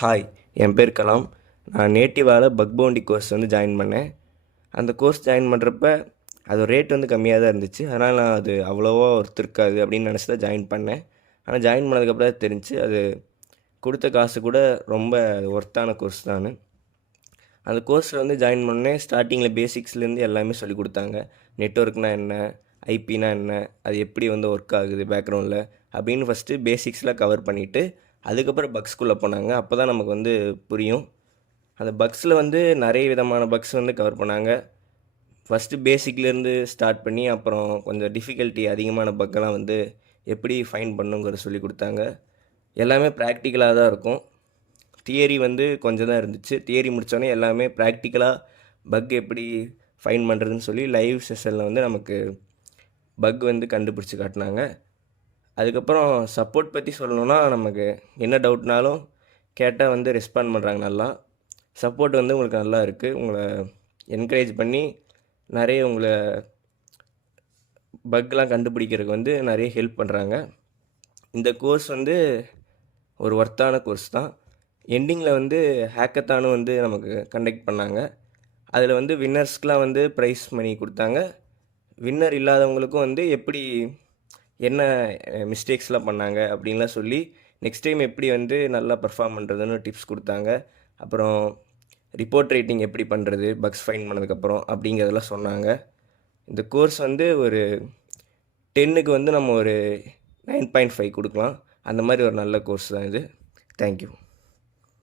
Hi, என் பேர் கலாம். நான் நேட்டிவால் buck bounty course வந்து ஜாயின் பண்ணேன். அந்த கோர்ஸ் ஜாயின் பண்ணுறப்ப அது ரேட் வந்து கம்மியாக தான் இருந்துச்சு. அதனால் நான் அது அவ்வளோவா ஒர்த் இருக்காது அப்படின்னு நினச்சி தான் ஜாயின் பண்ணேன். ஆனால் ஜாயின் பண்ணதுக்கப்புறம் தான் தெரிஞ்சு அது கொடுத்த காசு கூட ரொம்ப ஒர்த்தான கோர்ஸ் தான். அந்த கோர்ஸில் வந்து ஜாயின் பண்ணேன். ஸ்டார்டிங்கில் பேசிக்ஸ்லேருந்து எல்லாமே சொல்லிக் கொடுத்தாங்க. நெட்ஒர்க்னால் என்ன, ஐபினா என்ன, அது எப்படி வந்து ஒர்க் ஆகுது பேக்ரவுண்டில் அப்படின்னு ஃபஸ்ட்டு பேசிக்ஸ்லாம் கவர் பண்ணிவிட்டு அதுக்கப்புறம் பக்ஸ்குள்ளே போனாங்க. அப்போ தான் நமக்கு வந்து புரியும். அந்த பக்ஸில் வந்து நிறைய விதமான பக்ஸ் வந்து கவர் பண்ணாங்க. ஃபஸ்ட்டு பேசிக்லேருந்து ஸ்டார்ட் பண்ணி அப்புறம் கொஞ்சம் டிஃபிகல்ட்டி அதிகமான பக்கெல்லாம் வந்து எப்படி ஃபைன் பண்ணுங்கிறத சொல்லி கொடுத்தாங்க. எல்லாமே ப்ராக்டிக்கலாக தான் இருக்கும். தியரி வந்து கொஞ்சம் தான் இருந்துச்சு. தியரி முடித்தோடனே எல்லாமே ப்ராக்டிக்கலாக பக் எப்படி ஃபைன் பண்ணுறதுன்னு சொல்லி லைவ் செஷனில் வந்து நமக்கு பக் வந்து கண்டுபிடிச்சி காட்டினாங்க. அதுக்கப்புறம் சப்போர்ட் பற்றி சொல்லணுன்னா நமக்கு என்ன டவுட்னாலும் கேட்டால் வந்து ரெஸ்பாண்ட் பண்ணுறாங்க நல்லா. சப்போர்ட் வந்து உங்களுக்கு நல்லா இருக்குது. உங்களை என்கரேஜ் பண்ணி நிறைய உங்களை பக்லாம் கண்டுபிடிக்கிறதுக்கு வந்து நிறைய ஹெல்ப் பண்ணுறாங்க. இந்த கோர்ஸ் வந்து ஒரு ஒர்த்தான கோர்ஸ் தான். எண்டிங்கில் வந்து ஹேக்கத்தானும் வந்து நமக்கு கண்டக்ட் பண்ணாங்க. அதில் வந்து வின்னர்ஸ்க்கெலாம் வந்து ப்ரைஸ் மணி கொடுத்தாங்க. வின்னர் இல்லாதவங்களுக்கும் வந்து எப்படி என்ன மிஸ்டேக்ஸ்லாம் பண்ணாங்க அப்படின்லாம் சொல்லி நெக்ஸ்ட் டைம் எப்படி வந்து நல்லா பர்ஃபார்ம் பண்ணுறதுன்னு டிப்ஸ் கொடுத்தாங்க. அப்புறம் ரிப்போர்ட் ரைட்டிங் எப்படி பண்ணுறது பக்ஸ் ஃபைன் பண்ணதுக்கப்புறம் அப்படிங்கிறதெல்லாம் சொன்னாங்க. இந்த கோர்ஸ் வந்து ஒரு 10க்கு வந்து நம்ம ஒரு 9.5 கொடுக்கலாம். அந்த மாதிரி ஒரு நல்ல கோர்ஸ் தான் இது. தேங்க்யூ.